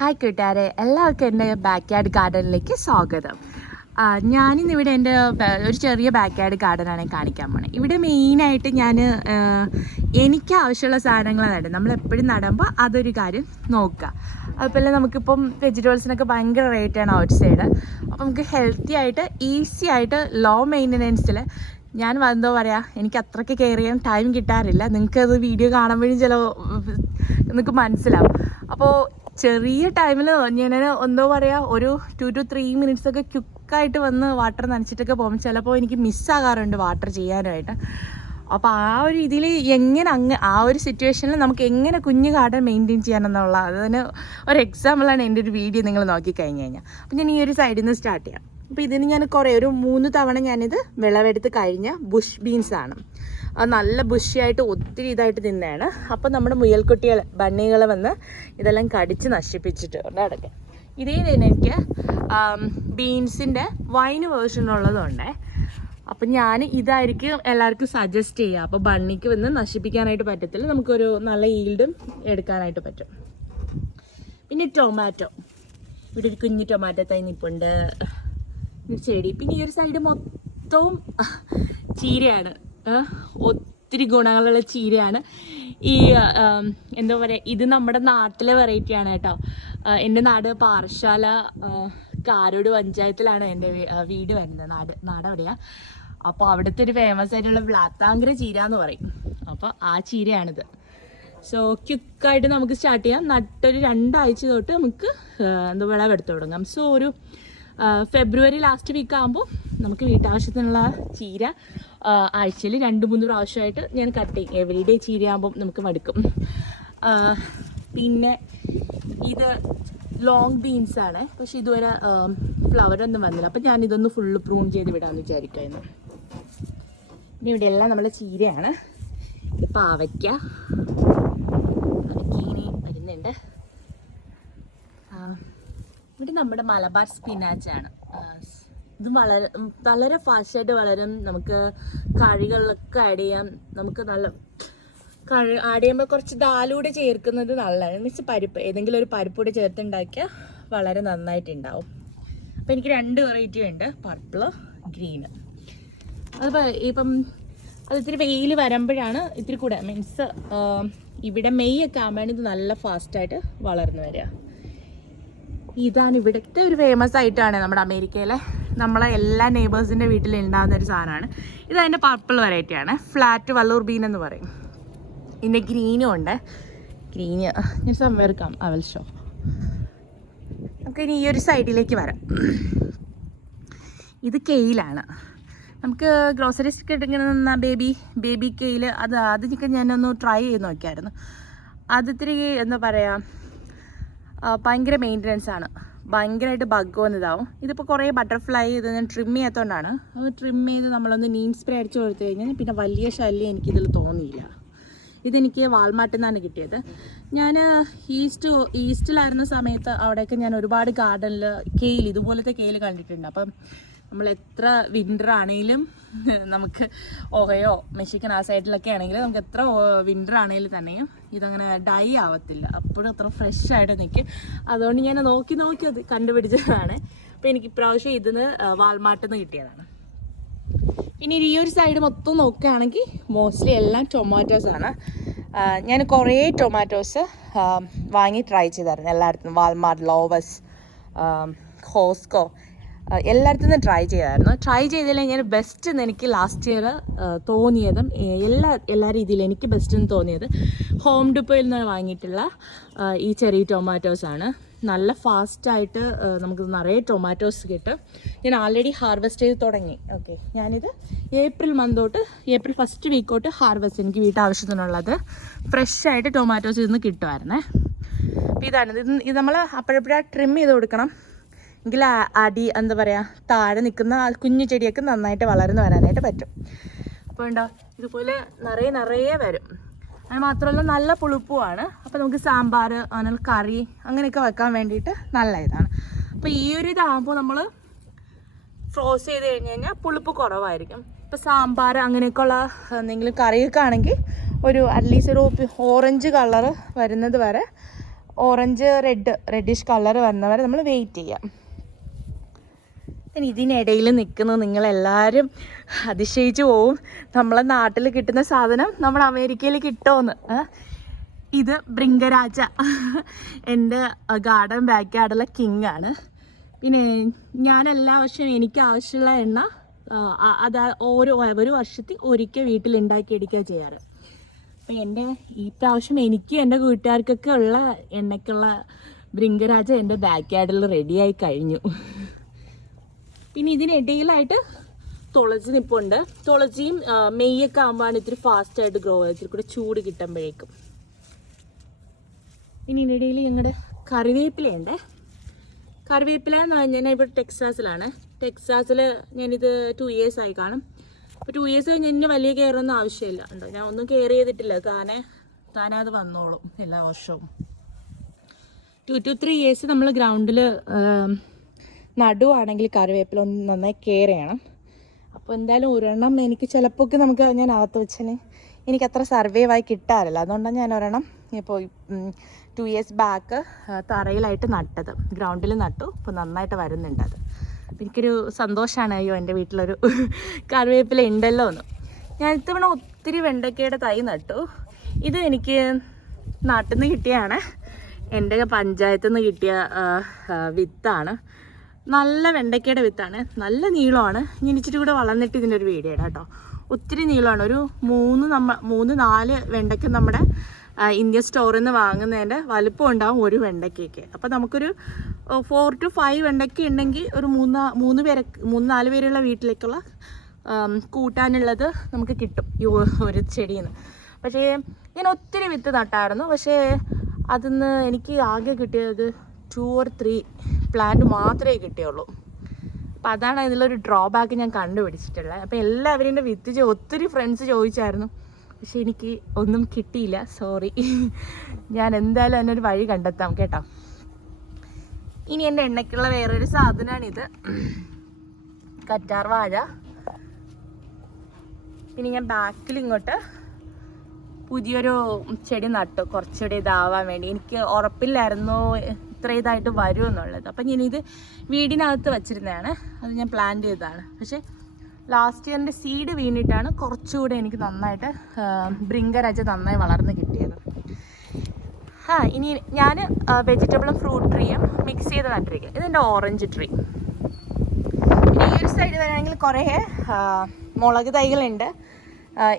Hi കൂട്ടുകാരെ, എല്ലാവർക്കും എൻ്റെ ബാക്ക് യാർഡ് ഗാർഡനിലേക്ക് സ്വാഗതം. ഞാനിന്നിവിടെ എൻ്റെ ഒരു ചെറിയ ബാക്ക് യാർഡ് ഗാർഡനാണ് കാണിക്കാൻ പോണത്. ഇവിടെ മെയിനായിട്ട് എനിക്ക് ആവശ്യമുള്ള സാധനങ്ങൾ നടും. നമ്മളെപ്പോഴും നടുമ്പോൾ അതൊരു കാര്യം നോക്കുക. അതുപോലെ നമുക്കിപ്പം വെജിറ്റബിൾസിനൊക്കെ ഭയങ്കര റേറ്റാണ് ഔട്ട് സൈഡ്. അപ്പോൾ നമുക്ക് ഹെൽത്തി ആയിട്ട് ഈസി ആയിട്ട് ലോ മെയിൻ്റനൻസിൽ ഞാൻ എന്തോ പറയുക, എനിക്ക് അത്രയ്ക്ക് കെയർ ചെയ്യാൻ ടൈം കിട്ടാറില്ല. നിങ്ങൾക്കത് വീഡിയോ കാണുമ്പോഴും നിങ്ങൾക്ക് മനസ്സിലാവും. അപ്പോൾ ചെറിയ ടൈമിൽ ഞാൻ എന്തോ പറയുക, ഒരു 2 to 3 minutes ഒക്കെ ക്വിക്കായിട്ട് വന്ന് വാട്ടർ നനച്ചിട്ടൊക്കെ പോകുമ്പോൾ ചിലപ്പോൾ എനിക്ക് മിസ്സാകാറുണ്ട് വാട്ടർ ചെയ്യാനായിട്ട്. അപ്പോൾ ആ ഒരു രീതിയിൽ ആ ഒരു സിറ്റുവേഷനിൽ നമുക്ക് എങ്ങനെ കുഞ്ഞു ഗാർഡൻ മെയിൻറ്റെയിൻ ചെയ്യാനെന്നുള്ള അതിന് ഒരു എക്സാമ്പിളാണ് എൻ്റെ ഒരു വീഡിയോ നിങ്ങൾ നോക്കിക്കഴിഞ്ഞ് കഴിഞ്ഞാൽ. അപ്പോൾ ഞാൻ ഈ ഒരു സൈഡിൽ നിന്ന് സ്റ്റാർട്ട് ചെയ്യാം. അപ്പോൾ ഇതിന് ഞാൻ ഒരു 3 തവണ ഞാനിത് വിളവെടുത്ത് കഴിഞ്ഞ ബുഷ് ബീൻസാണ്. അത് നല്ല ബുഷിയായിട്ട് ഒത്തിരി ഇതായിട്ട് തിന്നാണ്. അപ്പോൾ നമ്മുടെ മുയൽക്കുട്ടികൾ ബണ്ണികൾ വന്ന് ഇതെല്ലാം കടിച്ച് നശിപ്പിച്ചിട്ട് അടയ്ക്കാം. ഇതേ തന്നെ എനിക്ക് ബീൻസിൻ്റെ വൈന് വേർഷനുള്ളതുണ്ട്. അപ്പം ഞാൻ ഇതായിരിക്കും എല്ലാവർക്കും സജസ്റ്റ് ചെയ്യുക. അപ്പോൾ ബണ്ണിക്ക് വന്ന് നശിപ്പിക്കാനായിട്ട് പറ്റത്തില്ല, നമുക്കൊരു നല്ല ഈൽഡും എടുക്കാനായിട്ട് പറ്റും. പിന്നെ ടൊമാറ്റോ, ഇവിടെ ഒരു കുഞ്ഞു ടൊമാറ്റോ തൈ നിൽപ്പുണ്ട്, ചെടി. പിന്നെ ഈ ഒരു സൈഡ് മൊത്തവും ചീരയാണ്. ഒത്തിരി ഗുണങ്ങളുള്ള ചീരയാണ്. ഈ എന്താ പറയുക, ഇത് നമ്മുടെ നാട്ടിലെ വെറൈറ്റിയാണ് കേട്ടോ. എൻ്റെ നാട് പാറശാല കാരോട് പഞ്ചായത്തിലാണ് എൻ്റെ വീട് വരുന്നത്. നാട് അവിടെയാണ്. അപ്പോൾ അവിടുത്തെ ഒരു ഫേമസ് ആയിട്ടുള്ള വ്ളാത്താങ്കര ചീര എന്ന് പറയും. അപ്പോൾ ആ ചീരയാണിത്. സോ ക്വിക്കായിട്ട് നമുക്ക് സ്റ്റാർട്ട് ചെയ്യാം. നട്ടൊരു 2 ആഴ്ച തൊട്ട് നമുക്ക് വിളവെടുത്ത് തുടങ്ങാം. സോ ഒരു ഫെബ്രുവരി ലാസ്റ്റ് വീക്ക് ആകുമ്പോൾ നമുക്ക് വീട്ടാവശ്യത്തിനുള്ള ചീര ആഴ്ചയിൽ 2-3 പ്രാവശ്യമായിട്ട് ഞാൻ കട്ട് ചെയ്യും. എവറിഡേ ചീര ആകുമ്പം നമുക്ക് മടുക്കും. പിന്നെ ഇത് ലോങ് ബീൻസാണ്, പക്ഷെ ഇതുവരെ ഫ്ലവറൊന്നും വന്നില്ല. അപ്പം ഞാനിതൊന്ന് ഫുള്ള് പ്രൂൺ ചെയ്ത് വിടാമെന്ന് വിചാരിക്കുന്നു. പിന്നെ ഇവിടെ എല്ലാം നമ്മുടെ ചീരയാണ്. ഇത് പാവയ്ക്ക ഇങ്ങനെ വരുന്നുണ്ട്. ഇവിടെ നമ്മുടെ മലബാർ സ്പിനാച്ചാണ്. ഇത് വളരെ ഫാസ്റ്റായിട്ട് വളരും. നമുക്ക് കറികളിലൊക്കെ ആഡ് ചെയ്യാം. നമുക്ക് ആഡ് ചെയ്യുമ്പോൾ കുറച്ച് ദാലൂടെ ചേർക്കുന്നത് നല്ലതാണ്. മീൻസ് പരിപ്പ്, ഏതെങ്കിലും ഒരു പരിപ്പൂടെ ചേർത്തുണ്ടാക്കിയാൽ വളരെ നന്നായിട്ടുണ്ടാവും. അപ്പോൾ എനിക്ക് 2 വെറൈറ്റി ഉണ്ട്, പർപ്പിള്, ഗ്രീന്. ഇപ്പം അത് ഇത്തിരി വെയിൽ വരുമ്പോഴാണ് ഇത്തിരി കൂടെ, മീൻസ് ഇവിടെ മെയ് ഒക്കെ ആകുമ്പോഴാണ് ഇത് നല്ല ഫാസ്റ്റായിട്ട് വളർന്നു വരിക. ഇതാണ് ഇവിടുത്തെ ഒരു ഫേമസ് ആയിട്ടാണ് നമ്മുടെ അമേരിക്കയിലെ നമ്മളെ എല്ലാ നെയ്ബേഴ്സിൻ്റെ വീട്ടിൽ ഉണ്ടാകുന്ന ഒരു സാധനമാണ്. ഇതതിൻ്റെ പർപ്പിൾ വെറൈറ്റിയാണ്, ഫ്ലാറ്റ് വല്ലൂർ ബീൻ എന്ന് പറയും. ഇതിൻ്റെ ഗ്രീനും ഉണ്ട്. ഗ്രീന് ഞാൻ സംവേർക്കാം അവൽ ഷോ. നമുക്കിനി ഈ ഒരു സൈഡിലേക്ക് വരാം. ഇത് കെയിലാണ്. നമുക്ക് ഗ്രോസറീസ് കിട്ടുന്ന ബേബി കെയിൽ, അതിനൊക്കെ ഞാനൊന്ന് ട്രൈ ചെയ്ത് നോക്കിയായിരുന്നു. അതിത്തിരി എന്താ പറയുക, ഭയങ്കര മെയിൻ്റനൻസ് ആണ്. ഭയങ്കരമായിട്ട് ബഗ് വന്നതാവും. ഇതിപ്പോൾ കുറേ ബട്ടർഫ്ലൈ ഇത് ഞാൻ ട്രിം ചെയ്യാത്തതുകൊണ്ടാണ്. അത് ട്രിം ചെയ്ത് നമ്മളൊന്ന് നീം സ്പ്രേ അടിച്ച് കൊടുത്തു കഴിഞ്ഞാൽ പിന്നെ വലിയ ശല്യം എനിക്കിതിൽ തോന്നിയില്ല. ഇതെനിക്ക് വാൾമാർട്ടിൽ നിന്നാണ് കിട്ടിയത്. ഞാൻ ഈസ്റ്റിലായിരുന്ന സമയത്ത് അവിടെയൊക്കെ ഞാൻ ഒരുപാട് ഗാർഡനിൽ ഇതുപോലത്തെ കെയിൽ കണ്ടിട്ടുണ്ട്. അപ്പം നമ്മൾ എത്ര വിൻ്റർ ആണെങ്കിലും, നമുക്ക് ഓഹയോ മെക്സിക്കൻ ആ സൈഡിലൊക്കെ ആണെങ്കിലും നമുക്ക് എത്ര വിൻ്റർ ആണെങ്കിലും തന്നെയും ഇതങ്ങനെ ഡൈ ആവത്തില്ല. അപ്പോഴും അത്ര ഫ്രഷ് ആയിട്ട് നിൽക്കും. അതുകൊണ്ട് ഞാൻ നോക്കി അത് കണ്ടുപിടിച്ചതാണ്. അപ്പോൾ എനിക്ക് ഇപ്രാവശ്യം ഇതിന് വാൾമാർട്ടിൽ നിന്ന് കിട്ടിയതാണ്. പിന്നെ ഈ ഒരു സൈഡ് മൊത്തം നോക്കുകയാണെങ്കിൽ മോസ്റ്റ്ലി എല്ലാം ടൊമാറ്റോസാണ്. ഞാൻ കുറേ ടൊമാറ്റോസ് വാങ്ങി ട്രൈ ചെയ്തായിരുന്നു എല്ലായിടത്തും. വാൾമാർട്ട്, ലോവസ്, ഹോസ്കോ എല്ലായിടത്തു നിന്നും ട്രൈ ചെയ്തതിൽ ഞാൻ ബെസ്റ്റ് എന്ന് എനിക്ക് ലാസ്റ്റ് ഇയർ തോന്നിയതും എല്ലാ രീതിയിലും എനിക്ക് ബെസ്റ്റ് എന്ന് തോന്നിയത് ഹോം ഡിപ്പോയിൽ നിന്ന് വാങ്ങിയിട്ടുള്ള ഈ ചെറിയ ടൊമാറ്റോസാണ്. നല്ല ഫാസ്റ്റായിട്ട് നമുക്ക് നിറയെ ടൊമാറ്റോസ് കിട്ടും. ഞാൻ ആൾറെഡി ഹാർവെസ്റ്റ് ചെയ്ത് തുടങ്ങി. ഓക്കെ, ഞാനിത് ഏപ്രിൽ ഫസ്റ്റ് വീക്ക് തൊട്ട് ഹാർവെസ്റ്റ്, എനിക്ക് വീട്ടാവശ്യത്തിനുള്ളത് ഫ്രഷായിട്ട് ടൊമാറ്റോസ് ഇന്ന് കിട്ടുമായിരുന്നേ. അപ്പോൾ ഇതാണ് ഇത് നമ്മൾ അപ്പോഴപ്പോഴാണ് ട്രിം ചെയ്ത് കൊടുക്കണം. എങ്കിൽ എന്താ പറയുക, താഴെ നിൽക്കുന്ന കുഞ്ഞു ചെടിയൊക്കെ നന്നായിട്ട് വളർന്നു വരാനായിട്ട് പറ്റും. അപ്പോൾ ഉണ്ടോ, ഇതുപോലെ നിറയെ വരും. അത് മാത്രമല്ല നല്ല പുളിപ്പുമാണ്. അപ്പോൾ നമുക്ക് സാമ്പാർ, അങ്ങനെ കറി അങ്ങനെയൊക്കെ വെക്കാൻ വേണ്ടിയിട്ട് നല്ല ഇതാണ്. അപ്പോൾ ഈ ഒരു ഇതാകുമ്പോൾ നമ്മൾ ഫ്രോസ് ചെയ്ത് കഴിഞ്ഞാൽ പുളിപ്പ് കുറവായിരിക്കും. ഇപ്പോൾ സാമ്പാർ അങ്ങനെയൊക്കെയുള്ള എന്തെങ്കിലും കറിയൊക്കെ ആണെങ്കിൽ ഒരു അറ്റ്ലീസ്റ്റ് ഒരു ഓറഞ്ച് കളറ് വരുന്നത് വരെ ഓറഞ്ച് റെഡിഷ് കളർ വന്നവരെ നമ്മൾ വെയിറ്റ് ചെയ്യാം. ഇതിനിടയിൽ നിൽക്കുന്നത് നിങ്ങളെല്ലാവരും അതിശയിച്ച് പോവും. നമ്മളെ നാട്ടിൽ കിട്ടുന്ന സാധനം നമ്മുടെ അമേരിക്കയിൽ കിട്ടുമെന്ന്. ഇത് ഭൃംഗരാജ, എൻ്റെ ഗാർഡൻ ബാക്ക് യാർഡിലെ കിങ് ആണ്. പിന്നെ ഞാൻ എല്ലാ വർഷവും എനിക്ക് ആവശ്യമുള്ള എണ്ണ അത് ഒരു വർഷത്തിൽ ഒരിക്കൽ വീട്ടിലുണ്ടാക്കിയെടുക്കുക ചെയ്യാറ്. അപ്പം ഈ പ്രാവശ്യം എനിക്ക് എൻ്റെ വീട്ടുകാർക്കൊക്കെ ഉള്ള എണ്ണയ്ക്കുള്ള ഭൃംഗരാജ എൻ്റെ ബാക്ക് യാർഡിൽ റെഡിയായി കഴിഞ്ഞു. പിന്നെ ഇതിനിടയിലായിട്ട് തുളസി നിൽപ്പുണ്ട്. തുളസിയും മെയ്യൊക്കെ ആകുമ്പോഴാണ് ഇത്തിരി ഫാസ്റ്റായിട്ട് ഗ്രോ ആയത്, ഇത്തിരി കൂടെ ചൂട് കിട്ടുമ്പോഴേക്കും. ഇനി ഇതിനിടയിൽ ഞങ്ങളുടെ കറിവേപ്പിലയുണ്ട്. കറിവേപ്പില എന്ന് പറഞ്ഞാൽ ഞാൻ ഇവിടെ ടെക്സാസിൽ ഞാനിത് 2 years ആയി കാണും. അപ്പോൾ 2 years കഴിഞ്ഞ് എന്നെ വലിയ കെയറൊന്നും ആവശ്യമില്ല. ഉണ്ടോ, ഞാൻ ഒന്നും കെയർ ചെയ്തിട്ടില്ല. താനേ അത് വന്നോളും എല്ലാ വർഷവും. 2 to 3 years നമ്മൾ ഗ്രൗണ്ടിൽ നടുവാണെങ്കിൽ കറിവേപ്പില ഒന്ന് നന്നായി കെയർ ചെയ്യണം. അപ്പോൾ എന്തായാലും ഒരെണ്ണം എനിക്ക് ചിലപ്പോൾ നമുക്ക് ഞാൻ അകത്ത് വെച്ചാൽ എനിക്കത്ര സർവൈവായി കിട്ടാറില്ല. അതുകൊണ്ടാണ് ഞാൻ ഒരെണ്ണം ഇപ്പോൾ 2 years ബാക്ക് തറയിലായിട്ട് നട്ടത്, ഗ്രൗണ്ടിൽ നട്ടു. ഇപ്പോൾ നന്നായിട്ട് വരുന്നുണ്ട്. അത് എനിക്കൊരു സന്തോഷമാണ്. അയ്യോ, എൻ്റെ വീട്ടിലൊരു കറിവേപ്പില ഉണ്ടല്ലോ എന്ന്. ഞാൻ ഇത്തവണ ഒത്തിരി വെണ്ടയ്ക്കയുടെ തൈ നട്ടു. ഇത് എനിക്ക് നാട്ടിൽ നിന്ന് കിട്ടിയാണ്, എൻ്റെ പഞ്ചായത്തിൽ നിന്ന് കിട്ടിയ വിത്താണ്. നല്ല വെണ്ടയ്ക്കയുടെ വിത്താണ്, നല്ല നീളമാണ്. ഇനി ഇച്ചിരി കൂടെ വളർന്നിട്ട് ഇതിൻ്റെ ഒരു വീഡിയോ ഇടാം കേട്ടോ. ഒത്തിരി നീളമാണ്. ഒരു 3-4 വെണ്ടയ്ക്ക നമ്മുടെ ഇന്ത്യൻ സ്റ്റോറിൽ നിന്ന് വാങ്ങുന്നതിൻ്റെ വലുപ്പം ഉണ്ടാവും ഒരു വെണ്ടയ്ക്കയ്ക്ക്. അപ്പോൾ നമുക്കൊരു 4 to 5 വെണ്ടയ്ക്ക ഉണ്ടെങ്കിൽ ഒരു 3-4 പേരുള്ള വീട്ടിലേക്കുള്ള കൂട്ടാനുള്ളത് നമുക്ക് കിട്ടും ഈ ഒരു ചെടിയിൽ നിന്ന്. പക്ഷേ ഞാൻ ഒത്തിരി വിത്ത് നട്ടായിരുന്നു. പക്ഷേ അതിന്ന് എനിക്ക് ആകെ കിട്ടിയത് 2 or 3 പ്ലാന്റ് മാത്രമേ കിട്ടിയുള്ളൂ. അപ്പോൾ അതാണ് ഇതിലൊരു ഡ്രോബാക്ക് ഞാൻ കണ്ടുപിടിച്ചിട്ടുള്ളത്. അപ്പോൾ എല്ലാവരും വിത്ത് ഒത്തിരി ഫ്രണ്ട്സ് ചോദിച്ചായിരുന്നു, പക്ഷെ എനിക്ക് ഒന്നും കിട്ടിയില്ല. സോറി. ഞാൻ എന്തായാലും അതിനൊരു വഴി കണ്ടെത്താം കേട്ടോ. ഇനി എൻ്റെ എണ്ണയ്ക്കുള്ള വേറൊരു സാധനമാണിത്, കറ്റാർ വാഴ. പിന്നെ ഞാൻ ബാക്കിൽ ഇങ്ങോട്ട് പുതിയൊരു ചെടി നട്ടു, കുറച്ചുകൂടി ഇതാവാൻ വേണ്ടി. എനിക്ക് ഉറപ്പില്ലായിരുന്നു ഇത്ര ഇതായിട്ട് വരുമെന്നുള്ളത്. അപ്പം ഞാനിത് വീടിനകത്ത് വച്ചിരുന്നതാണ്, അത് ഞാൻ പ്ലാൻ ചെയ്തതാണ്. പക്ഷേ ലാസ്റ്റ് ഇയറിൻ്റെ സീഡ് വീണിട്ടാണ് കുറച്ചുകൂടെ എനിക്ക് നന്നായിട്ട് ഭൃംഗരാജ നന്നായി വളർന്ന് കിട്ടിയത്. ഇനി ഞാൻ വെജിറ്റബിളും ഫ്രൂട്ട് ട്രീയും മിക്സ് ചെയ്ത് നട്ടിരിക്കുക. ഇതെൻ്റെ ഓറഞ്ച് ട്രീ. പിന്നെ ഈ ഒരു സൈഡ് വരാണെങ്കിൽ കുറേ മുളക് തൈകളുണ്ട്.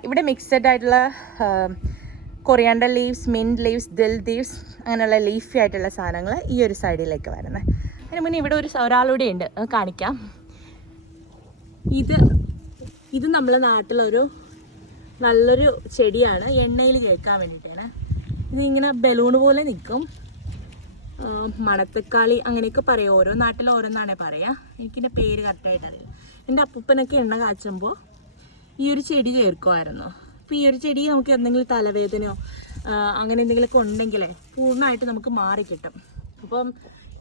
ഇവിടെ മിക്സഡ് ആയിട്ടുള്ള കൊറിയാണ്ടർ ലീവ്സ്, മിൻറ്റ് ലീവ്സ്, ദിൽ ലീവ്സ്, അങ്ങനെയുള്ള ലീഫി ആയിട്ടുള്ള സാധനങ്ങൾ ഈ ഒരു സൈഡിലേക്ക് വരുന്നത്. അതിന് മുന്നേ ഇവിടെ ഒരാളൂടെ ഉണ്ട്, അത് കാണിക്കാം. ഇത് നമ്മളെ നാട്ടിലൊരു നല്ലൊരു ചെടിയാണ്, എണ്ണയിൽ കേൾക്കാൻ വേണ്ടിയിട്ടാണ്. ഇതിങ്ങനെ ബലൂൺ പോലെ നിൽക്കും. മണത്തക്കാളി അങ്ങനെയൊക്കെ പറയാം, ഓരോ നാട്ടിലും ഓരോന്നാണേ പറയാം. എനിക്കിൻ്റെ പേര് കറക്റ്റായിട്ട് അറിയില്ല. എൻ്റെ അപ്പൂപ്പനൊക്കെ എണ്ണ കാച്ചുമ്പോൾ ഈ ഒരു ചെടി ചേർക്കുമായിരുന്നു. അപ്പോൾ ഈ ഒരു ചെടി നമുക്ക് എന്തെങ്കിലും തലവേദനയോ അങ്ങനെ എന്തെങ്കിലുമൊക്കെ ഉണ്ടെങ്കിലേ പൂർണ്ണമായിട്ട് നമുക്ക് മാറിക്കിട്ടും. അപ്പം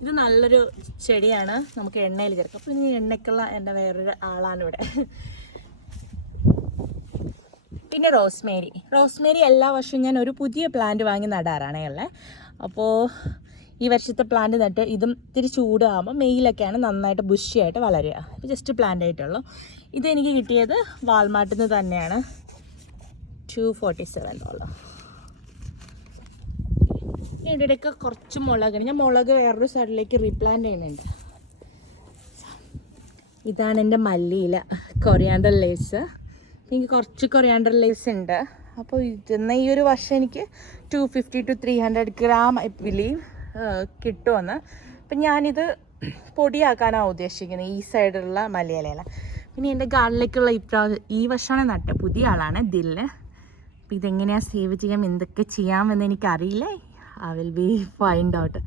ഇത് നല്ലൊരു ചെടിയാണ്, നമുക്ക് എണ്ണയിൽ ചേർക്കാം. അപ്പോൾ ഇനി എണ്ണയ്ക്കുള്ള എൻ്റെ വേറൊരു ആളാണ് ഇവിടെ. പിന്നെ റോസ്മേരി എല്ലാ വർഷവും ഞാൻ ഒരു പുതിയ പ്ലാന്റ് വാങ്ങി നടാറാണേ ഉള്ളത്. അപ്പോൾ ഈ വർഷത്തെ പ്ലാന്റ് നട്ട് ഇതും ഇത്തിരി ചൂടാകുമ്പോൾ മെയിലൊക്കെയാണ് നന്നായിട്ട് ബുഷിയായിട്ട് വളരുക. അപ്പോൾ ജസ്റ്റ് പ്ലാന്റ് ആയിട്ടുള്ളൂ. ഇതെനിക്ക് കിട്ടിയത് വാൾമാർട്ടിൽ നിന്ന് തന്നെയാണ്, $247. ഇവിടെയൊക്കെ കുറച്ച് മുളകാണ്. ഞാൻ മുളക് വേറൊരു സൈഡിലേക്ക് റീപ്ലാന്റ് ചെയ്യുന്നുണ്ട്. ഇതാണ് എൻ്റെ മല്ലിയില, കൊറിയാണ്ടർ ലീവ്സ്. എനിക്ക് കുറച്ച് കൊറിയാണ്ടർ ലീവ്സ് ഉണ്ട്. അപ്പോൾ ഇതിന്ന് ഈ ഒരു വർഷം എനിക്ക് 250 to 300 gram ഐ ബിലീവ് കിട്ടുമെന്ന്. അപ്പം ഞാനിത് പൊടിയാക്കാനാണ് ഉദ്ദേശിക്കുന്നത്, ഈ സൈഡിലുള്ള മല്ലിയില. പിന്നെ എൻ്റെ ഗാർഡനിലേക്കുള്ള ഈ വർഷമാണ് നട്ട പുതിയ ആളാണ് ദില്ല്. അപ്പം ഇതെങ്ങനെയാണ് സേവ് ചെയ്യാം, എന്തൊക്കെ ചെയ്യാമെന്ന് എനിക്കറിയില്ല. I will be find out.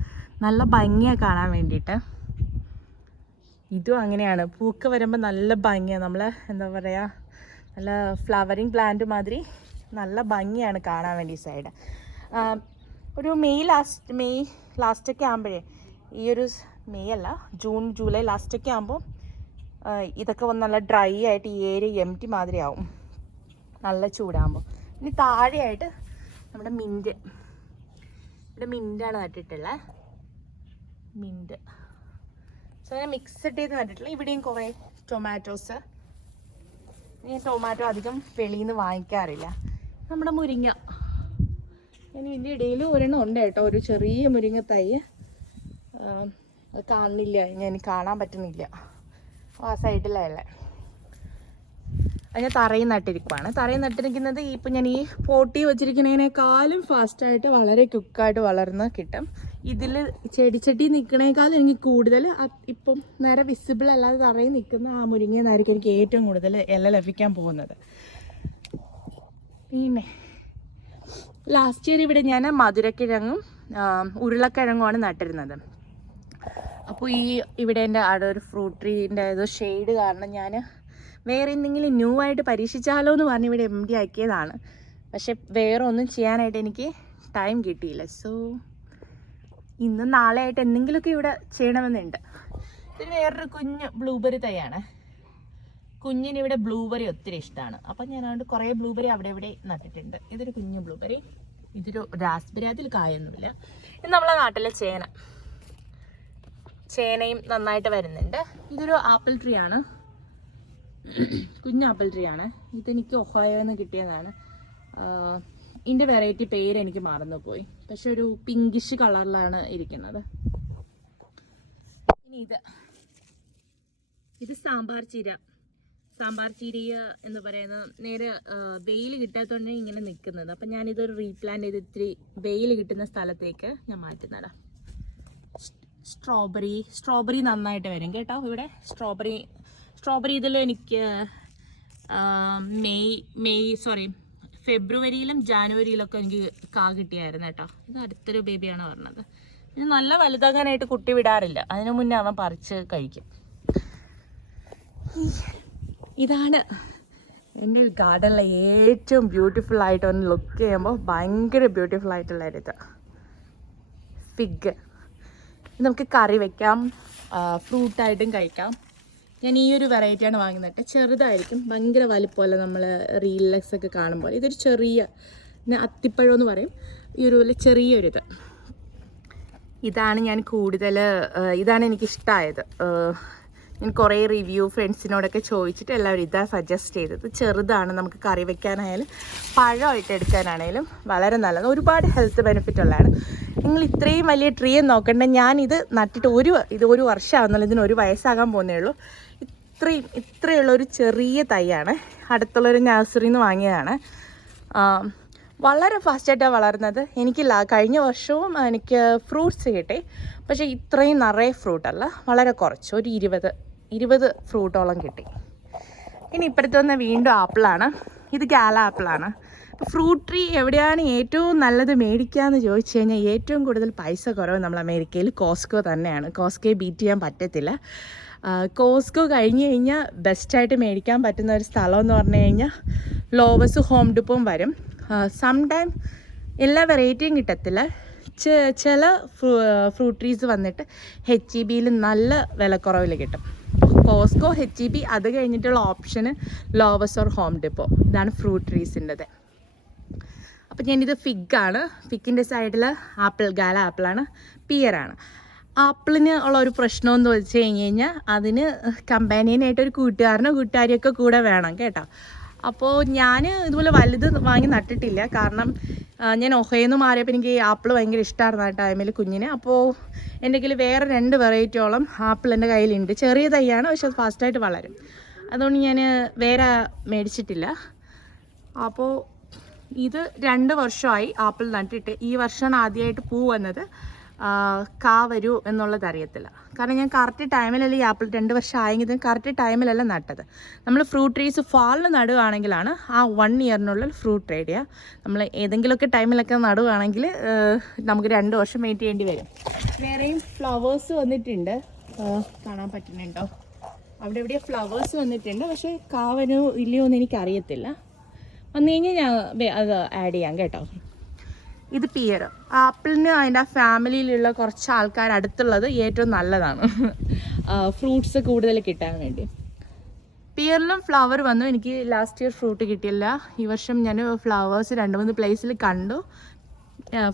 നല്ല ഭംഗിയാണ് കാണാൻ വേണ്ടിയിട്ട്. ഇതും അങ്ങനെയാണ്, പൂക്ക വരുമ്പോൾ നല്ല ഭംഗിയാണ്. നമ്മൾ എന്താ പറയുക, നല്ല ഫ്ലവറിങ് പ്ലാന്റ് മാതിരി നല്ല ഭംഗിയാണ് കാണാൻ വേണ്ടി. സൈഡ് ഒരു മെയ് ലാസ്റ്റൊക്കെ ആകുമ്പോഴേ, ഈ ഒരു മെയ് അല്ല ജൂൺ ജൂലൈ ലാസ്റ്റൊക്കെ ആകുമ്പോൾ ഇതൊക്കെ വന്ന് നല്ല ഡ്രൈ ആയിട്ട് ഈ ഏരിയ എംറ്റി മാതിരി ആവും, നല്ല ചൂടാകുമ്പോൾ. ഇനി താഴെയായിട്ട് നമ്മുടെ ഇവിടെ മിൻ്റാണ് നട്ടിട്ടുള്ളത്, മിൻറ്റ്. സോ ഞാൻ മിക്സഡ് ചെയ്ത് നട്ടിട്ടുള്ളത്. ഇവിടെയും കുറേ ടൊമാറ്റോസ്. ഞാൻ ടൊമാറ്റോ അധികം വെളിയിൽ നിന്ന് വാങ്ങിക്കാറില്ല. നമ്മുടെ മുരിങ്ങ, ഞാൻ ഇതിൻ്റെ ഇടയിൽ ഒരെണ്ണം ഉണ്ട് കേട്ടോ, ഒരു ചെറിയ മുരിങ്ങ തൈ. അത് കാണുന്നില്ല, ഞാൻ കാണാൻ പറ്റുന്നില്ല, ആ സൈഡിലല്ലേ. അത് ഞാൻ തറയിൽ നട്ടിരിക്കുവാണ്. തറയിൽ നട്ടിരിക്കുന്നത് ഇപ്പം ഞാൻ ഈ പോട്ടി വെച്ചിരിക്കുന്നതിനേക്കാളും ഫാസ്റ്റായിട്ട് വളരെ ക്വിക്കായിട്ട് വളർന്ന് കിട്ടും. ഇതിൽ ചെടിച്ചട്ടി നിൽക്കണേക്കാളും എനിക്ക് കൂടുതൽ ഇപ്പം നേരെ വിസിബിൾ അല്ലാതെ തറയിൽ നിൽക്കുന്ന ആ മുരിങ്ങയെന്നായിരിക്കും എനിക്ക് ഏറ്റവും കൂടുതൽ ഇല ലഭിക്കാൻ പോകുന്നത്. പിന്നെ ലാസ്റ്റ് ഇയർ ഇവിടെ ഞാൻ മധുരക്കിഴങ്ങും ഉരുളക്കിഴങ്ങുമാണ് നട്ടിരുന്നത്. അപ്പോൾ ഇവിടെ എൻ്റെ അവിടെ ഒരു ഫ്രൂട്ട് ട്രീൻ്റെ ഏതോ ഷെയ്ഡ് കാരണം ഞാൻ വേറെ എന്തെങ്കിലും ന്യൂ ആയിട്ട് പരീക്ഷിച്ചാലോ എന്ന് പറഞ്ഞ് ഇവിടെ എംപ്റ്റി ആക്കിയതാണ്. പക്ഷെ വേറെ ഒന്നും ചെയ്യാനായിട്ട് എനിക്ക് ടൈം കിട്ടിയില്ല. സോ ഇന്നും നാളെ ആയിട്ട് എന്തെങ്കിലുമൊക്കെ ഇവിടെ ചെയ്യണമെന്നുണ്ട്. ഇതിന് വേറൊരു കുഞ്ഞ് ബ്ലൂബെറി തൈയാണ്. കുഞ്ഞിനിവിടെ ബ്ലൂബെറി ഒത്തിരി ഇഷ്ടമാണ്. അപ്പം ഞാൻ അതുകൊണ്ട് കുറേ ബ്ലൂബെറി അവിടെ ഇവിടെ നട്ടിട്ടുണ്ട്. ഇതൊരു കുഞ്ഞു ബ്ലൂബെറി, ഇതൊരു രാസ്ബെറി, അതിൽ കായൊന്നുമില്ല. ഇത് നമ്മളെ നാട്ടിലെ ചേനയും നന്നായിട്ട് വരുന്നുണ്ട്. ഇതൊരു ആപ്പിൾ ട്രീ ആണ്, കുഞ്ഞ് ആപ്പിൾ ട്രീ ആണ്. ഇതെനിക്ക് ഒഹായോന്ന് കിട്ടിയതാണ്. ഇതിൻ്റെ വെറൈറ്റി പേര് എനിക്ക് മറന്നുപോയി, പക്ഷെ ഒരു പിങ്കിഷ് കളറിലാണ് ഇരിക്കുന്നത്. ഇനി ഇത് സാമ്പാർ ചീര എന്ന് പറയുന്നത് നേരെ വെയിൽ കിട്ടാത്തതുകൊണ്ട് ഇങ്ങനെ നിൽക്കുന്നത്. അപ്പം ഞാനിതൊരു റീപ്ലാന്റ് ചെയ്ത് ഇത്തിരി വെയിൽ കിട്ടുന്ന സ്ഥലത്തേക്ക് ഞാൻ മാറ്റുന്നതാണ്. സ്ട്രോബെറി നന്നായിട്ട് വരും കേട്ടോ ഇവിടെ. സ്ട്രോബെറി ഇതിൽ എനിക്ക് ഫെബ്രുവരിയിലും ജാനുവരിയിലൊക്കെ എനിക്ക് കിട്ടിയായിരുന്നു കേട്ടോ. ഇത് അടുത്തൊരു ബേബിയാണ് പറഞ്ഞത്. ഇത് നല്ല വലുതാകാനായിട്ട് കുട്ടി വിടാറില്ല, അതിനു മുന്നേ അവൻ പറിച്ച് കഴിക്കും. ഇതാണ് എൻ്റെ ഗാർഡനിലെ ഏറ്റവും ബ്യൂട്ടിഫുൾ ആയിട്ട് ഒന്ന് ലുക്ക് ചെയ്യുമ്പോൾ ഭയങ്കര ബ്യൂട്ടിഫുൾ ആയിട്ടുള്ള ഇത് ഫിഗ്. നമുക്ക് കറി വയ്ക്കാം, ഫ്രൂട്ടായിട്ടും കഴിക്കാം. ഞാൻ ഈ ഒരു വെറൈറ്റിയാണ് വാങ്ങുന്നത്. ചെറുതായിരിക്കും, ഭയങ്കര വലിപ്പമല്ല നമ്മൾ റീലൊക്കെ കാണുമ്പോൾ. ഇതൊരു ചെറിയ അത്തിപ്പഴം എന്ന് പറയും, ഈ ഒരു ചെറിയൊരിത്. ഇതാണ് ഇതാണ് എനിക്കിഷ്ടമായത്. ഞാൻ കുറേ റിവ്യൂ ഫ്രണ്ട്സിനോടൊക്കെ ചോദിച്ചിട്ട് എല്ലാവരും ഇതാണ് സജസ്റ്റ് ചെയ്തത്. ചെറുതാണ്, നമുക്ക് കറി വയ്ക്കാനായാലും പഴമായിട്ട് എടുക്കാനാണേലും വളരെ നല്ലത്. ഒരുപാട് ഹെൽത്ത് ബെനിഫിറ്റ് ഉള്ളതാണ്. നിങ്ങൾ ഇത്രയും വലിയ ട്രീ നോക്കണ്ട. ഞാനിത് നട്ടിട്ട് ഒരു വർഷമാകുന്നുള്ളൂ, ഇതിന് 1 വയസ്സാകാൻ പോകുന്നേ ഉള്ളൂ. ഇത്രയുള്ളൊരു ചെറിയ തൈയാണ്, അടുത്തുള്ളൊരു നഴ്സറിയിൽ നിന്ന് വാങ്ങിയതാണ്. വളരെ ഫാസ്റ്റായിട്ടാണ് വളർന്നത്. എനിക്ക് കഴിഞ്ഞ വർഷവും എനിക്ക് ഫ്രൂട്ട്സ് കിട്ടി, പക്ഷേ ഇത്രയും നിറയെ ഫ്രൂട്ടല്ല, വളരെ കുറച്ച്, ഒരു 20 ഫ്രൂട്ടോളം കിട്ടി. ഇനി ഇപ്പുറത്ത് വന്ന വീണ്ടും ആപ്പിളാണ്. ഇത് ഗാല ആപ്പിളാണ്. അപ്പോൾ ഫ്രൂട്ട് ട്രീ എവിടെയാണ് ഏറ്റവും നല്ലത് മേടിക്കാമെന്ന് ചോദിച്ചു കഴിഞ്ഞാൽ ഏറ്റവും കൂടുതൽ പൈസ കുറവ് നമ്മൾ അമേരിക്കയിൽ കോസ്കോ തന്നെയാണ്. കോസ്കോയെ ബീറ്റ് ചെയ്യാൻ പറ്റത്തില്ല. കോസ്കോ കഴിഞ്ഞ് കഴിഞ്ഞാൽ ബെസ്റ്റായിട്ട് മേടിക്കാൻ പറ്റുന്ന ഒരു സ്ഥലം എന്ന് പറഞ്ഞു കഴിഞ്ഞാൽ ലോവസ് ഹോം ഡിപ്പോം വരും. സംടൈം എല്ലാ വെറൈറ്റിയും കിട്ടത്തില്ല. ചില ഫ്രൂട്ട് ട്രീസ് വന്നിട്ട് HEBയിൽ നല്ല വിലക്കുറവിൽ കിട്ടും. കോസ്കോ, HEB, അത് കഴിഞ്ഞിട്ടുള്ള ഓപ്ഷന് ലോവസ് ഓർ ഹോം ഡിപ്പോ. ഇതാണ് ഫ്രൂട്ട് ട്രീസിൻ്റെത്. അപ്പോൾ ഞാനിത് ഫിഗാണ്. ഫിഗിൻ്റെ സൈഡിൽ ഗാല ആപ്പിളാണ്, പിയറാണ്. ആപ്പിളിന് ഉള്ള ഒരു പ്രശ്നമെന്ന് വെച്ച് കഴിഞ്ഞാൽ അതിന് കമ്പാനിയനായിട്ട് ഒരു കൂട്ടുകാരിയൊക്കെ കൂടെ വേണം കേട്ടോ. അപ്പോൾ ഞാൻ ഇതുപോലെ വലുത് വാങ്ങി നട്ടിട്ടില്ല, കാരണം ഞാൻ ഒഹയിൽ നിന്ന് മാറിയപ്പോൾ എനിക്ക് ആപ്പിൾ ഭയങ്കര ഇഷ്ടമായിരുന്നു ആ ടൈമിൽ കുഞ്ഞിന്. അപ്പോൾ എൻ്റെ കയ്യിൽ വേറെ 2 വെറൈറ്റിയോളം ആപ്പിൾ എൻ്റെ കയ്യിലുണ്ട്. ചെറിയ തൈയാണ്, പക്ഷെ അത് ഫാസ്റ്റായിട്ട് വളരും. അതുകൊണ്ട് ഞാൻ വേറെ മേടിച്ചിട്ടില്ല. അപ്പോൾ ഇത് 2 വർഷമായി ആപ്പിൾ നട്ടിട്ട്. ഈ വർഷമാണ് ആദ്യമായിട്ട് പൂ വന്നത്. കാ വരൂ എന്നുള്ളത് അറിയത്തില്ല, കാരണം ഞാൻ കറക്റ്റ് ടൈമിലല്ല ഈ ആപ്പിൾ 2 വർഷം ആയെങ്കിലും കറക്റ്റ് ടൈമിലല്ല നട്ടത്. നമ്മൾ ഫ്രൂട്ട് ട്രീസ് ഫാളിൽ നടുകയാണെങ്കിലാണ് ആ 1 ഇയറിനുള്ളിൽ ഫ്രൂട്ട് ട്രേഡ് ചെയ്യുക. നമ്മൾ ഏതെങ്കിലുമൊക്കെ ടൈമിലൊക്കെ നടുകയാണെങ്കിൽ നമുക്ക് 2 വർഷം വെയിറ്റ് ചെയ്യേണ്ടി വരും. വേറെയും ഫ്ലവേഴ്സ് വന്നിട്ടുണ്ട്, കാണാൻ പറ്റുന്നുണ്ടോ? അവിടെ എവിടെയോ ഫ്ലവേഴ്സ് വന്നിട്ടുണ്ട്, പക്ഷേ കാവനോ ഇല്ലയോ എന്ന് എനിക്കറിയത്തില്ല. വന്നു കഴിഞ്ഞാൽ ഞാൻ അത് ആഡ് ചെയ്യാം കേട്ടോ. ഇത് പിയർ. ആപ്പിളിന് അതിൻ്റെ ആ ഫാമിലിയിലുള്ള കുറച്ച് ആൾക്കാർ അടുത്തുള്ളത് ഏറ്റവും നല്ലതാണ് ഫ്രൂട്ട്സ് കൂടുതൽ കിട്ടാൻ വേണ്ടി. പിയറിലും ഫ്ലവർ വന്നു. എനിക്ക് ലാസ്റ്റ് ഇയർ ഫ്രൂട്ട് കിട്ടിയില്ല. ഈ വർഷം ഞാൻ ഫ്ലവേഴ്സ് 2-3 പ്ലേസിൽ കണ്ടു.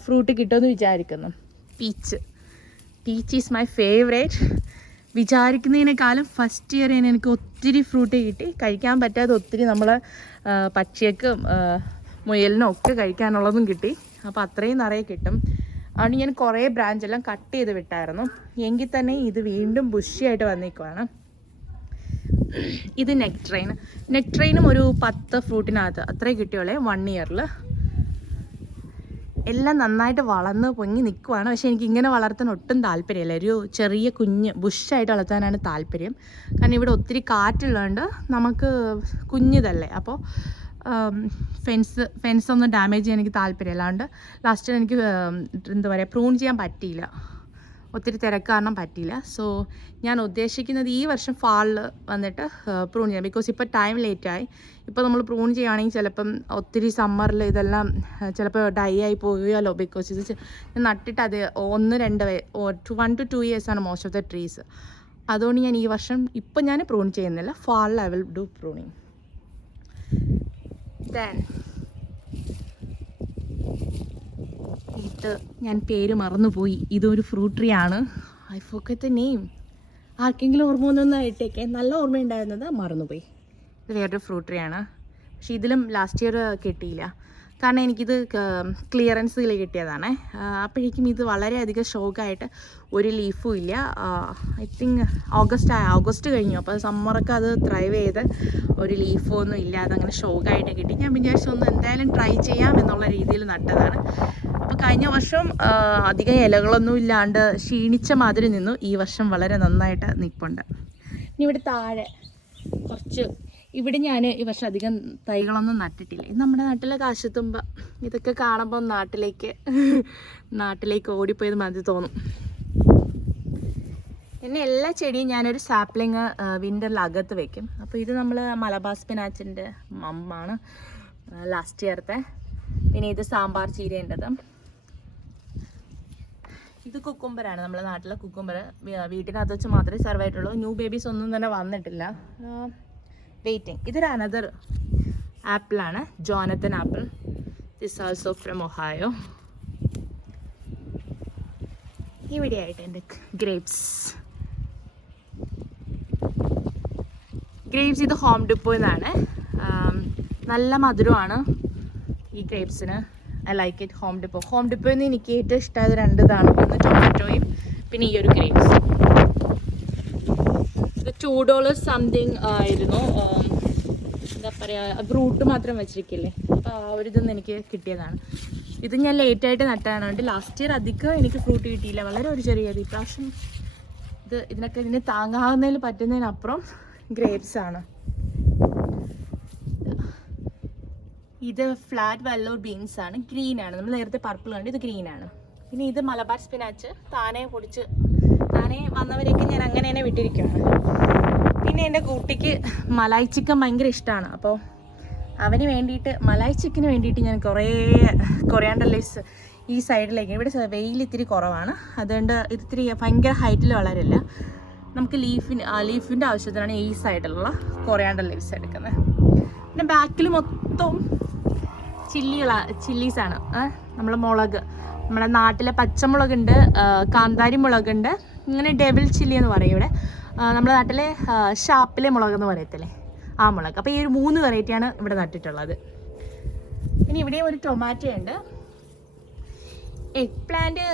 ഫ്രൂട്ട് കിട്ടുമെന്ന് വിചാരിക്കുന്നു. Peach is my favourite. വിചാരിക്കുന്നതിനേക്കാളും ഫസ്റ്റ് ഇയർ എനിക്ക് ഒത്തിരി ഫ്രൂട്ട് കിട്ടി. കഴിക്കാൻ പറ്റാതെ ഒത്തിരി നമ്മൾ പക്ഷിയേക്കും മുയലിനും ഒക്കെ കഴിക്കാനുള്ളതും കിട്ടി. അപ്പോൾ അത്രയും നിറയെ കിട്ടും. അതുകൊണ്ട് ഞാൻ കുറേ ബ്രാഞ്ചെല്ലാം കട്ട് ചെയ്ത് വിട്ടായിരുന്നു. എങ്കിൽ തന്നെ ഇത് വീണ്ടും ബുഷിയായിട്ട് വന്നിരിക്കുവാണ്. ഇത് നെക്ട്രൈനും ഒരു 10 ഫ്രൂട്ടിനകത്ത് അത്രേ കിട്ടിയോളേ 1 ഇയറിൽ. എല്ലാം നന്നായിട്ട് വളർന്ന് പൊങ്ങി നിൽക്കുവാണ്. പക്ഷേ എനിക്ക് ഇങ്ങനെ വളർത്താൻ ഒട്ടും താല്പര്യമില്ല. ഒരു ചെറിയ കുഞ്ഞ് ബുഷായിട്ട് വളർത്താനാണ് താല്പര്യം. കാരണം ഇവിടെ ഒത്തിരി കാറ്റുള്ളതുകൊണ്ട് നമുക്ക് കുഞ്ഞിതല്ലേ. അപ്പോൾ ഫെൻസ് ഒന്നും ഡാമേജ് ചെയ്യാൻ എനിക്ക് താല്പര്യമില്ല. അതുകൊണ്ട് ലാസ്റ്റ് എനിക്ക് എന്താ പറയുക പ്രൂൺ ചെയ്യാൻ പറ്റിയില്ല. ഒത്തിരി തിരക്ക് കാരണം പറ്റിയില്ല. സോ ഞാൻ ഉദ്ദേശിക്കുന്നത് ഈ വർഷം ഫാളിൽ വന്നിട്ട് പ്രൂൺ ചെയ്യാം. ബിക്കോസ് ഇപ്പോൾ ടൈം ലേറ്റായി. ഇപ്പോൾ നമ്മൾ പ്രൂൺ ചെയ്യുകയാണെങ്കിൽ ചിലപ്പം ഒത്തിരി സമ്മറിൽ ഇതെല്ലാം ചിലപ്പോൾ ഡൈ ആയി പോവുകയല്ലോ. ബിക്കോസ് ഇത് ഞാൻ നട്ടിട്ട് അത് 1 to 2 ഇയേഴ്സാണ് മോസ്റ്റ് ഓഫ് ദ ട്രീസ്. അതുകൊണ്ട് ഞാൻ ഈ വർഷം ഇപ്പം ഞാൻ പ്രൂൺ ചെയ്യുന്നില്ല. ഫാളിൽ I will do pruning. Then ഇത് ഞാൻ പേര് മറന്നുപോയി. ഇതൊരു ഫ്രൂട്ട് ട്രീ ആണ്. I forget the name. ആർക്കെങ്കിലും ഓർമ്മ ഒന്നൊന്നായിട്ടേക്കെ. നല്ല ഓർമ്മയുണ്ടായിരുന്നത് മറന്നുപോയി. ഇത് വേറൊരു ഫ്രൂട്ട് ട്രീ ആണ്. പക്ഷേ ഇതിലും ലാസ്റ്റ് ഇയർ കിട്ടിയില്ല. കാരണം എനിക്കിത് ക്ലിയറൻസിൽ കിട്ടിയതാണ്. അപ്പോഴേക്കും ഇത് വളരെയധികം ഷോക്കായിട്ട് ഒരു ലീഫും ഇല്ല. ഐ തിങ്ക് ഓഗസ്റ്റ് കഴിഞ്ഞു. അപ്പോൾ സമ്മറൊക്കെ അത് ത്രൈവ് ചെയ്ത് ഒരു ലീഫൊന്നും ഇല്ലാതെ അങ്ങനെ ഷോക്കായിട്ട് കിട്ടി. ഞാൻ വിചാരിച്ചു ഒന്ന് എന്തായാലും ട്രൈ ചെയ്യാം എന്നുള്ള രീതിയിൽ നട്ടതാണ്. അപ്പോൾ കഴിഞ്ഞ വർഷം അധികം ഇലകളൊന്നും ഇല്ലാണ്ട് ക്ഷീണിച്ച മാതിരി നിന്നു. ഈ വർഷം വളരെ നന്നായിട്ട് നിൽപ്പുണ്ട്. ഇനി ഇവിടെ താഴെ കുറച്ച് ഇവിടെ ഞാൻ ഈ വർഷം അധികം തൈകളൊന്നും നട്ടിട്ടില്ല. ഇത് നമ്മുടെ നാട്ടിലെ കാശത്തുമ്പ. ഇതൊക്കെ കാണുമ്പോൾ നാട്ടിലേക്ക് ഓടിപ്പോയത് മതി തോന്നും. പിന്നെ എല്ലാ ചെടിയും ഞാനൊരു സാപ്ലിങ് വിൻ്ററിൽ അകത്ത് വെക്കും. അപ്പോൾ ഇത് നമ്മൾ മലബാർ സ്പിനാച്ചിൻ്റെ മമ്മാണ് ലാസ്റ്റ് ഇയർത്തെ. പിന്നെ ഇത് സാമ്പാർ ചീരേൻ്റെത്. ഇത് കുക്കുംബറാണ്, നമ്മുടെ നാട്ടിലെ കുക്കുംബർ. വീട്ടിനകത്ത് വെച്ച് മാത്രമേ സർവ് ആയിട്ടുള്ളൂ. ന്യൂ ബേബീസ് ഒന്നും തന്നെ വന്നിട്ടില്ല. വെയിറ്റിംഗ്. ഇതൊരു അനദർ ആപ്പിളാണ്, Jonathan apple. This also from Ohio. ഇവിടെയായിട്ട് എൻ്റെ ഗ്രേപ്സ്. ഇത് ഹോം ഡിപ്പോയിൽ നിന്നാണ്. നല്ല മധുരമാണ് ഈ ഗ്രേപ്സിന്. I like it. ഹോം ഡിപ്പോയിൽ നിന്ന് എനിക്ക് ഏറ്റവും ഇഷ്ടമായത് 2 ഇതാണ്. ഒന്ന് ടൊമാറ്റോയും പിന്നെ ഈ ഒരു ഗ്രേപ്സ്. ഇത് $2 സംതിങ് ആയിരുന്നു. എന്താ പറയുക, ഫ്രൂട്ട് മാത്രം വെച്ചിരിക്കില്ലേ. അപ്പോൾ ആ ഒരു ഇതൊന്നും എനിക്ക് കിട്ടിയതാണ്. ഇത് ഞാൻ ലേറ്റായിട്ട് നട്ടതാണ്. കൊണ്ട് ലാസ്റ്റ് ഇയർ അധികം എനിക്ക് ഫ്രൂട്ട് കിട്ടിയില്ല. വളരെ ഒരു ചെറിയത്. ഇപ്രാവശ്യം ഇതിന് താങ്ങാവുന്നതിൽ പറ്റുന്നതിനപ്പുറം ഗ്രേപ്സ് ആണ്. ഇത് ഫ്ലാറ്റ് വെല്ലൂർ ബീൻസ് ആണ്. ഗ്രീനാണ്. നമ്മൾ നേരത്തെ പർപ്പിൾ കണ്ട്, ഇത് ഗ്രീനാണ്. പിന്നെ ഇത് മലബാർ സ്പിനാച്ച്. താനെ വന്നവരെയൊക്കെ ഞാൻ അങ്ങനെ തന്നെ വിട്ടിരിക്കുകയാണ്. പിന്നെ എൻ്റെ കുട്ടിക്ക് മലായി ചിക്കൻ ഭയങ്കര ഇഷ്ടമാണ്. അപ്പോൾ അവന് വേണ്ടിയിട്ട് മലായി ചിക്കന് വേണ്ടിയിട്ട് ഞാൻ കുറേ കൊറിയാണ്ടർ ലീവ്സ് ഈ സൈഡിലേക്ക്. ഇവിടെ വെയിൽ ഇത്തിരി കുറവാണ്, അതുകൊണ്ട് ഇത്തിരി ഭയങ്കര ഹൈറ്റിൽ വളരില്ല. നമുക്ക് ലീഫിൻ്റെ ആവശ്യത്തിനാണ് ഈ സൈഡിലുള്ള കൊറിയാണ്ടർ ലീവ്സ് എടുക്കുന്നത്. പിന്നെ ബാക്കിൽ മൊത്തം ചില്ലീസാണ്. മുളക്, നമ്മുടെ നാട്ടിലെ പച്ചമുളകുണ്ട്, കാന്താരി മുളകുണ്ട്, ഇങ്ങനെ ഡെവിൾ ചില്ലി എന്ന് പറയും ഇവിടെ. നമ്മുടെ നാട്ടിലെ ഷാപ്പിലെ മുളകെന്ന് പറയത്തില്ലേ, ആ മുളക്. അപ്പോൾ ഈ ഒരു 3 വെറൈറ്റിയാണ് ഇവിടെ നട്ടിട്ടുള്ളത്. ഇനി ഇവിടെ ഒരു ടൊമാറ്റോ ഉണ്ട്. എഗ് പ്ലാന്റ്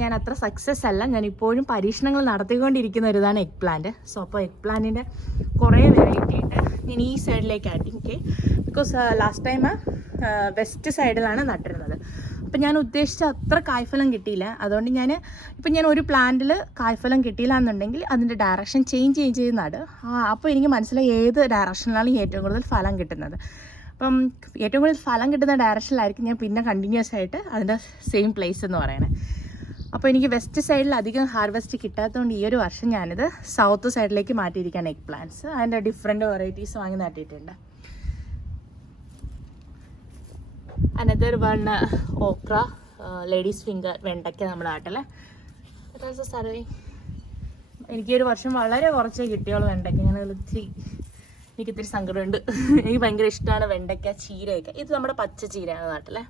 ഞാൻ അത്ര സക്സസ് അല്ല. ഞാൻ ഇപ്പോഴും പരീക്ഷണങ്ങൾ നടത്തിക്കൊണ്ടിരിക്കുന്ന ഒരു ഇതാണ് എഗ് പ്ലാന്റ്. സോ അപ്പോൾ എഗ് പ്ലാന്റിൻ്റെ കുറേ വെറൈറ്റി ഉണ്ട്. ഞാൻ ഈ സൈഡിലേക്ക് ആട്ടി. ബിക്കോസ് ലാസ്റ്റ് ടൈം വെസ്റ്റ് സൈഡിലാണ് നട്ടിരുന്നത്. അപ്പം ഞാൻ ഉദ്ദേശിച്ച അത്ര കായ്ഫലം കിട്ടിയില്ല. അതുകൊണ്ട് ഞാൻ ഒരു പ്ലാന്റിൽ കായ്ഫലം കിട്ടിയില്ല എന്നുണ്ടെങ്കിൽ അതിൻ്റെ ഡയറക്ഷൻ ചേഞ്ച് ചെയ്ത് നട്. അപ്പോൾ എനിക്ക് മനസ്സിലായി ഏത് ഡയറക്ഷനിലാണ് ഏറ്റവും കൂടുതൽ ഫലം കിട്ടുന്നത്. അപ്പം ഏറ്റവും കൂടുതൽ ഫലം കിട്ടുന്ന ഡയറക്ഷനിലായിരിക്കും ഞാൻ പിന്നെ കണ്ടിന്യൂസ് ആയിട്ട് അതിൻ്റെ സെയിം പ്ലേസ് എന്ന് പറയണേ. അപ്പോൾ എനിക്ക് വെസ്റ്റ് സൈഡിൽ അധികം ഹാർവെസ്റ്റ് കിട്ടാത്തതുകൊണ്ട് ഈ ഒരു വർഷം ഞാനിത് സൗത്ത് സൈഡിലേക്ക് മാറ്റിയിരിക്കുകയാണ് എഗ് പ്ലാന്റ്സ്. അതിൻ്റെ ഡിഫറെൻറ്റ് വെറൈറ്റീസ് വാങ്ങി നട്ടിട്ടുണ്ട്. Another one okra, ladies finger, വെണ്ടയ്ക്ക നമ്മുടെ നാട്ടിൽ. എനിക്ക് ഒരു വർഷം വളരെ കുറച്ചേ കിട്ടിയോളൂ വെണ്ടയ്ക്ക. എനിക്കിത്തിരി സങ്കടമുണ്ട്. എനിക്ക് ഭയങ്കര ഇഷ്ടമാണ് വെണ്ടയ്ക്ക, ചീരയൊക്കെ. ഇത് നമ്മുടെ പച്ച ചീരയാണ് നാട്ടിലെ.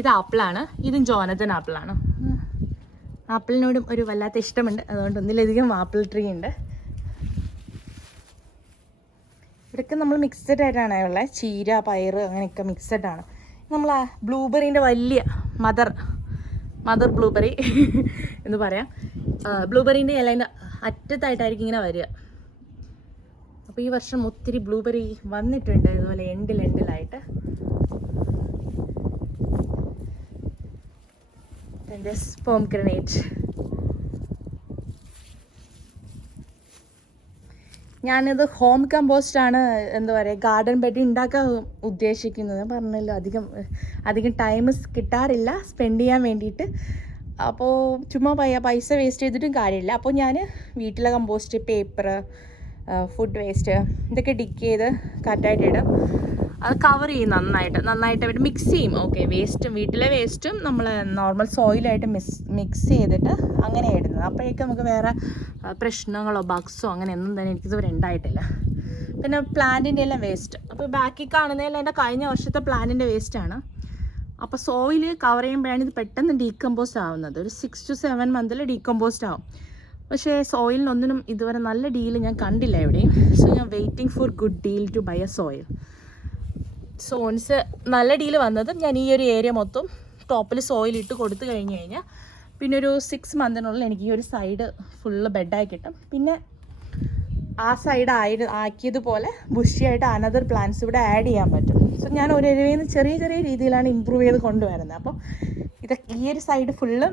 ഇത് ആപ്പിളാണ്, ഇതും ജോനതൻ ആപ്പിളാണ്. ആപ്പിളിനോടും ഒരു വല്ലാത്ത ഇഷ്ടമുണ്ട്, അതുകൊണ്ട് ഒന്നിലധികം ആപ്പിൾ ട്രീ ഉണ്ട്. ഇവിടെയൊക്കെ നമ്മൾ മിക്സഡ് ആയിട്ടാണ് ഉള്ളത്, ചീര, പയർ അങ്ങനെയൊക്കെ മിക്സഡ് ആണ്. നമ്മൾ ആ ബ്ലൂബെറീൻ്റെ വലിയ മദർ ബ്ലൂബെറി എന്ന് പറയാം. ബ്ലൂബെറീൻ്റെ ഇലേൻ്റെ അറ്റത്തായിട്ടായിരിക്കും ഇങ്ങനെ വരിക. അപ്പോൾ ഈ വർഷം ഒത്തിരി ബ്ലൂബെറി വന്നിട്ടുണ്ട്, ഇതുപോലെ എൻഡിലായിട്ട്. പോംഗ്രനേറ്റ്. ഞാനിത് ഹോം കമ്പോസ്റ്റാണ്, എന്താ പറയുക, ഗാർഡൻ ബെഡ് ഉണ്ടാക്കാൻ ഉദ്ദേശിക്കുന്നത്. പറഞ്ഞല്ലോ അധികം ടൈം കിട്ടാറില്ല സ്പെൻഡ് ചെയ്യാൻ വേണ്ടിയിട്ട്. അപ്പോൾ ചുമ്മാ പൈസ വേസ്റ്റ് ചെയ്തിട്ടും കാര്യമില്ല. അപ്പോൾ ഞാൻ വീട്ടിലെ കമ്പോസ്റ്റ്, പേപ്പർ, ഫുഡ് വേസ്റ്റ് ഇതൊക്കെ ഡിക്ക് ചെയ്ത് കറക്റ്റായിട്ട് ഇടും. അത് കവർ ചെയ്യും നന്നായിട്ട് അവർ മിക്സ് ചെയ്യും. ഓക്കെ, വീട്ടിലെ വേസ്റ്റും നമ്മൾ നോർമൽ സോയിലായിട്ട് മിക്സ് ചെയ്തിട്ട് അങ്ങനെ ഇടുന്നത്. അപ്പോഴേക്കും നമുക്ക് വേറെ പ്രശ്നങ്ങളോ ബഗ്സോ അങ്ങനെ ഒന്നും തന്നെ എനിക്കിതുവരെ ഉണ്ടായിട്ടില്ല. പിന്നെ പ്ലാന്റിൻ്റെ എല്ലാം വേസ്റ്റ്, അപ്പോൾ ബാക്കി കാണുന്നതെല്ലാം എൻ്റെ കഴിഞ്ഞ വർഷത്തെ പ്ലാന്റിൻ്റെ വേസ്റ്റാണ്. അപ്പോൾ സോയിൽ കവർ ചെയ്യുമ്പോഴാണ് ഇത് പെട്ടെന്ന് ഡീകമ്പോസ്റ്റ് ആവുന്നത്. ഒരു 6 to 7 മന്തിൽ ഡീകമ്പോസ്റ്റ് ആവും. പക്ഷേ സോയിലിനൊന്നിനും ഇതുവരെ നല്ല ഡീൽ ഞാൻ കണ്ടില്ല എവിടെയും. സോ ഞാൻ waiting for good deal to buy a സോയിൽ. സോ ഒൺസ് നല്ല ഡീൽ വന്നത് ഞാൻ ഈ ഒരു ഏരിയ മൊത്തം ടോപ്പിൽ സോയിൽ ഇട്ട് കൊടുത്തു കഴിഞ്ഞാൽ പിന്നെ ഒരു 6 മന്തിനുള്ളിൽ എനിക്ക് ഈ ഒരു സൈഡ് ഫുള്ള് ബെഡായി കിട്ടും. പിന്നെ ആ സൈഡ് ആക്കിയതുപോലെ ബുഷിയായിട്ട് അനദർ പ്ലാന്റ്സ് ഇവിടെ ആഡ് ചെയ്യാൻ പറ്റും. സോ ഞാൻ ഒരു ഏരിയയിൽ നിന്ന് ചെറിയ രീതിയിലാണ് ഇമ്പ്രൂവ് ചെയ്ത് കൊണ്ടുവരുന്നത്. അപ്പോൾ ഈ ഒരു സൈഡ് ഫുള്ള്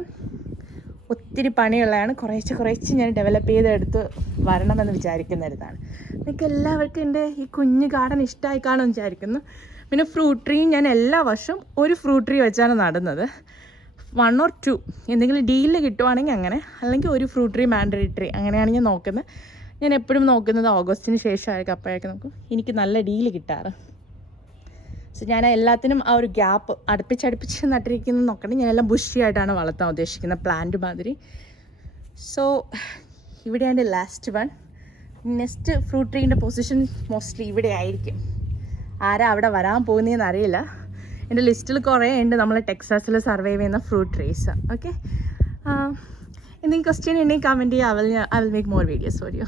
ഒത്തിരി പണിയുള്ളതാണ്. കുറേശ്ശെ ഞാൻ ഡെവലപ്പ് ചെയ്തെടുത്ത് വരണമെന്ന് വിചാരിക്കുന്നതാണ്. നിങ്ങൾക്ക് എല്ലാവർക്കും എൻ്റെ ഈ കുഞ്ഞു ഗാർഡൻ ഇഷ്ടമായി കാണുമെന്ന് വിചാരിക്കുന്നു. പിന്നെ ഫ്രൂട്ട് ട്രീയും ഞാൻ എല്ലാ വർഷവും ഒരു ഫ്രൂട്ട് ട്രീ വെച്ചാണ് നടുന്നത്. 1 or 2 എന്തെങ്കിലും ഡീലിൽ കിട്ടുവാണെങ്കിൽ അങ്ങനെ, അല്ലെങ്കിൽ ഒരു ഫ്രൂട്ട് ട്രീ, മാൻഡറി ട്രീ, അങ്ങനെയാണ് ഞാൻ നോക്കുന്നത്. ഞാൻ എപ്പോഴും നോക്കുന്നത് ഓഗസ്റ്റിന് ശേഷമായിരിക്കും. അപ്പോഴേക്കും നോക്കും എനിക്ക് നല്ല ഡീല് കിട്ടാറ്. സോ ഞാൻ എല്ലാത്തിനും ആ ഒരു ഗ്യാപ്പ് അടുപ്പിച്ച് നട്ടിരിക്കുന്നത് നോക്കണേ. ഞാനെല്ലാം ബുഷിയായിട്ടാണ് വളർത്താൻ ഉദ്ദേശിക്കുന്നത്, പ്ലാന്റ് മാതിരി. സോ ഇവിടെയാണ് ലാസ്റ്റ് വൺ. നെക്സ്റ്റ് ഫ്രൂട്ട് ട്രീൻ്റെ പൊസിഷൻ മോസ്റ്റ്ലി ഇവിടെ ആയിരിക്കും. ആരാ അവിടെ വരാൻ പോകുന്നതെന്ന് അറിയില്ല. എൻ്റെ ലിസ്റ്റിൽ കുറേ ഉണ്ട് നമ്മൾ ടെക്സാസിൽ സർവൈവ് ചെയ്യുന്ന ഫ്രൂട്ട് ട്രീസ്. ഓക്കെ, എന്തെങ്കിലും ക്വസ്റ്റ്യൻ ഉണ്ടെങ്കിൽ കമൻറ്റ് ചെയ്യുക. I will make more videos for you.